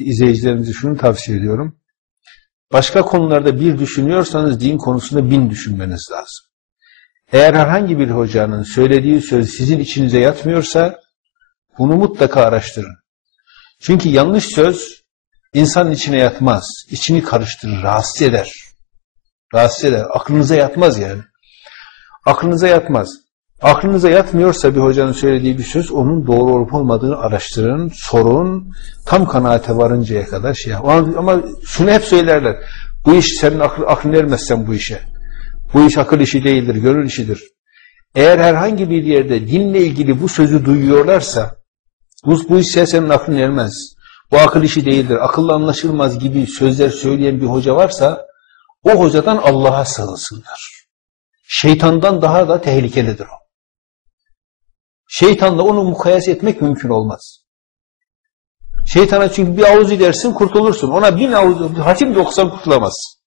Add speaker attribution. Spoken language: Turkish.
Speaker 1: izleyicilerimize şunu tavsiye ediyorum. Başka konularda bir düşünüyorsanız din konusunda bin düşünmeniz lazım. Eğer herhangi bir hocanın söylediği söz sizin içinize yatmıyorsa bunu mutlaka araştırın. Çünkü yanlış söz insanın içine yatmaz. içini karıştırır, rahatsız eder. Rahatsız eder. Aklınıza yatmaz yani. Aklınıza yatmaz. Aklınıza yatmıyorsa bir hocanın söylediği bir söz onun doğru olup olmadığını araştırın, sorun, tam kanaate varıncaya kadar şey yap. Ama, ama şunu hep söylerler. Bu iş senin aklı, aklın ermezsen bu işe. Bu iş akıl işi değildir, gönül işidir. Eğer herhangi bir yerde dinle ilgili bu sözü duyuyorlarsa bu, bu işe senin aklın ermez. Bu akıl işi değildir, akılla anlaşılmaz gibi sözler söyleyen bir hoca varsa o hocadan Allah'a sığınsınlar. Şeytandan daha da tehlikelidir o. Şeytanla onu mukayese etmek mümkün olmaz. Şeytana çünkü bir avuz edersin kurtulursun. Ona bin avuz, hatim de okusan kurtulamazsın.